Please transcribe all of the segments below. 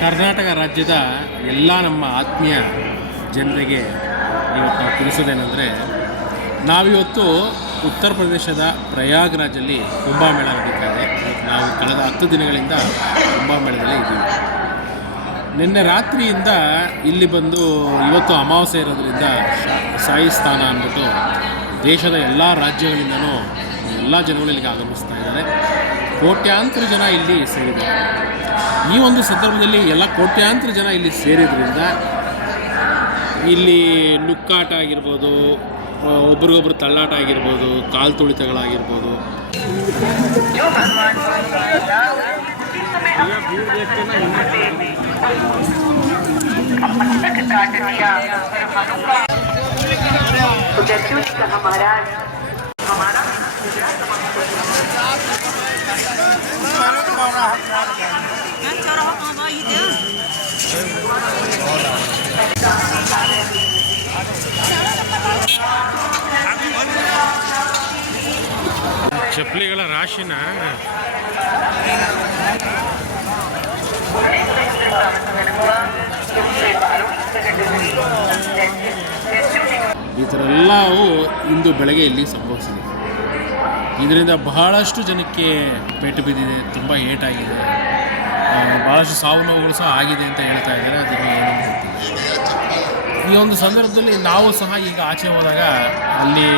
ಕರ್ನಾಟಕ ರಾಜ್ಯದ ಎಲ್ಲ ನಮ್ಮ ಆತ್ಮೀಯ ಜನರಿಗೆ ಇವತ್ತು ನಾವು ತಿಳಿಸೋದೇನೆಂದರೆ, ನಾವಿವತ್ತು ಉತ್ತರ ಪ್ರದೇಶದ ಪ್ರಯಾಗ್ರಾಜಲ್ಲಿ ಕುಂಭಮೇಳ ನಡೀತಾ ಇದೆ. ನಾವು ಕಳೆದ 10 ದಿನಗಳಿಂದ ಕುಂಭಮೇಳದಲ್ಲೇ ಇದ್ದೀವಿ. ನಿನ್ನೆ ರಾತ್ರಿಯಿಂದ ಇಲ್ಲಿ ಬಂದು ಇವತ್ತು ಅಮಾವಾಸ್ಯೆ ಇರೋದ್ರಿಂದ ಸಾಯಿ ಸ್ಥಾನ ಅಂದ್ಬಿಟ್ಟು ದೇಶದ ಎಲ್ಲ ರಾಜ್ಯಗಳಿಂದನೂ ಎಲ್ಲ ಜನಗಳು ಇಲ್ಲಿಗೆ ಆಗಮಿಸ್ತಾ ಇದ್ದಾರೆ. ಕೋಟ್ಯಾಂತರ ಜನ ಇಲ್ಲಿ ಸೇರಿದ್ದಾರೆ. ಈ ಒಂದು ಸಂದರ್ಭದಲ್ಲಿ ಎಲ್ಲ ಕೋಟ್ಯಾಂತರ ಜನ ಇಲ್ಲಿ ಸೇರಿದ್ರಿಂದ ಇಲ್ಲಿ ನುಕ್ಕಾಟ ಆಗಿರ್ಬೋದು, ಒಬ್ರಿಗೊಬ್ರು ತಳ್ಳಾಟ ಆಗಿರ್ಬೋದು, ಕಾಲು ತುಳಿತಗಳಾಗಿರ್ಬೋದು, ಚಪ್ಪಲಿಗಳ ರಾಶಿನ ಈ ಥರ ಎಲ್ಲವೂ ಇಂದು ಬೆಳಗ್ಗೆ ಇಲ್ಲಿ ಸಂಭವಿಸಿದೆ. ಇದರಿಂದ ಬಹಳಷ್ಟು ಜನಕ್ಕೆ ಪೆಟ್ಟು ಬಿದ್ದಿದೆ, ತುಂಬ ಏಟಾಗಿದೆ, ಭಾಳಷ್ಟು ಸಾವು ನೋವುಗಳು ಸಹ ಆಗಿದೆ ಅಂತ ಹೇಳ್ತಾ ಇದ್ದಾರೆ. ಅದನ್ನು ಏನು ಈ ಒಂದು ಸಂದರ್ಭದಲ್ಲಿ ನಾವು ಸಹ ಈಗ ಆಚೆ ಹೋದಾಗ ಅಲ್ಲಿ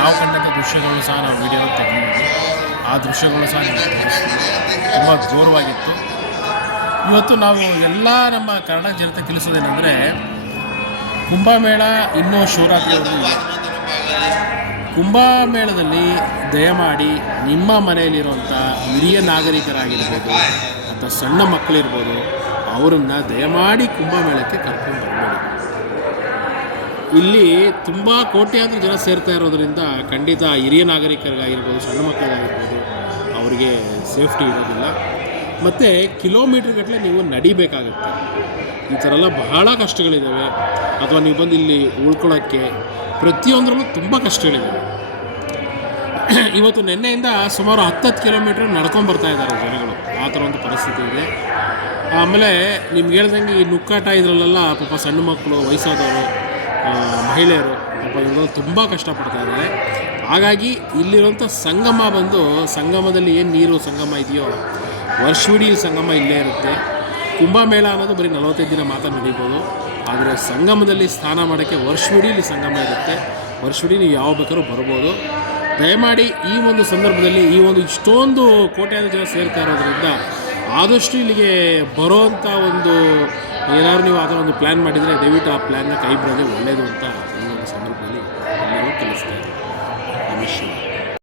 ನಾವು ಕಂಡಂಥ ದೃಶ್ಯಗಳು ಸಹ ನಾವು ವಿಡಿಯೋ ತೆಗೆದಿದ್ದೀವಿ. ಆ ದೃಶ್ಯಗಳು ಸಹ ತುಂಬ ಘೋರವಾಗಿತ್ತು. ಇವತ್ತು ನಾವು ಎಲ್ಲ ನಮ್ಮ ಕನ್ನಡ ಜನತೆ ತಿಳಿಸೋದೇನೆಂದರೆ, ಕುಂಭಮೇಳ ಇನ್ನೂ ಶಿವರಾತ್ರಿವರೆಗೂ ಕುಂಭಮೇಳದಲ್ಲಿ ದಯಮಾಡಿ ನಿಮ್ಮ ಮನೆಯಲ್ಲಿರುವಂಥ ಹಿರಿಯ ನಾಗರಿಕರಾಗಿರ್ಬೋದು ಅಥವಾ ಸಣ್ಣ ಮಕ್ಕಳಿರ್ಬೋದು, ಅವರನ್ನು ದಯಮಾಡಿ ಕುಂಭಮೇಳಕ್ಕೆ ಕರ್ಕೊಂಡು ಬರಬೇಡಿ. ಇಲ್ಲಿ ತುಂಬ ಕೋಟ್ಯಾಂತರ ಜನ ಸೇರ್ತಾ ಇರೋದರಿಂದ ಖಂಡಿತ ಹಿರಿಯ ನಾಗರಿಕರಿಗಾಗಿರ್ಬೋದು, ಸಣ್ಣ ಮಕ್ಕಳಿಗಾಗಿರ್ಬೋದು ಅವರಿಗೆ ಸೇಫ್ಟಿ ಇರೋದಿಲ್ಲ. ಮತ್ತು ಕಿಲೋಮೀಟ್ರ್ಗಟ್ಟಲೆ ನೀವು ನಡಿಬೇಕಾಗತ್ತೆ. ಈ ಥರ ಎಲ್ಲ ಬಹಳ ಕಷ್ಟಗಳಿದ್ದಾವೆ. ಅಥವಾ ನೀವು ಬಂದು ಇಲ್ಲಿ ಉಳ್ಕೊಳ್ಳೋಕ್ಕೆ ಪ್ರತಿಯೊಂದರಲ್ಲೂ ತುಂಬ ಕಷ್ಟಗಳಿದ್ದಾವೆ. ಇವತ್ತು ನಿನ್ನೆಯಿಂದ ಸುಮಾರು 10 ಕಿಲೋಮೀಟ್ರ್ ನಡ್ಕೊಂಡು ಬರ್ತಾ ಇದ್ದಾರೆ ಜನಗಳು. ಆ ಥರ ಒಂದು ಪರಿಸ್ಥಿತಿ ಇದೆ. ಆಮೇಲೆ ನಿಮ್ಗೆ ಹೇಳ್ದಂಗೆ ಈ ನುಕ್ಕಾಟ ಇದರಲ್ಲೆಲ್ಲ ಪಾಪ ಸಣ್ಣ ಮಕ್ಕಳು, ವಯಸ್ಸಾದವರು, ಮಹಿಳೆಯರು ಪಾಪ ಇವರು ತುಂಬ ಕಷ್ಟಪಡ್ತಾ ಇದ್ದಾರೆ. ಹಾಗಾಗಿ ಇಲ್ಲಿರುವಂಥ ಸಂಗಮ ಬಂದು, ಸಂಗಮದಲ್ಲಿ ಏನು ನೀರು ಸಂಗಮ ಇದೆಯೋ ವರ್ಷವಿಡೀ ಸಂಗಮ ಇಲ್ಲೇ ಇರುತ್ತೆ. ಕುಂಭಮೇಳ ಅನ್ನೋದು ಬರೀ 45 ದಿನ ಮಾತ್ರ ನಡೀಬೋದು. ಆದರೆ ಸಂಗಮದಲ್ಲಿ ಸ್ನಾನ ಮಾಡೋಕ್ಕೆ ವರ್ಷವಿಡೀ ಇಲ್ಲಿ ಸಂಗಮ ಇರುತ್ತೆ. ವರ್ಷವಿಡೀ ನೀವು ಯಾವ ಬೇಕಾದ್ರೂ ಬರ್ಬೋದು. ದಯಮಾಡಿ ಈ ಒಂದು ಸಂದರ್ಭದಲ್ಲಿ ಈ ಒಂದು ಇಷ್ಟೊಂದು ಕೋಟ್ಯಾಂತರ ಜನ ಸೇರ್ತಾ ಇರೋದ್ರಿಂದ ಆದಷ್ಟು ಇಲ್ಲಿಗೆ ಬರೋವಂಥ ಒಂದು ಏನಾದ್ರು ನೀವು ಆ ಥರ ಒಂದು ಪ್ಲ್ಯಾನ್ ಮಾಡಿದರೆ ದಯವಿಟ್ಟು ಆ ಪ್ಲ್ಯಾನ್ನ ಕೈ ಬಿಡೋದೇ ಒಳ್ಳೆಯದು ಅಂತ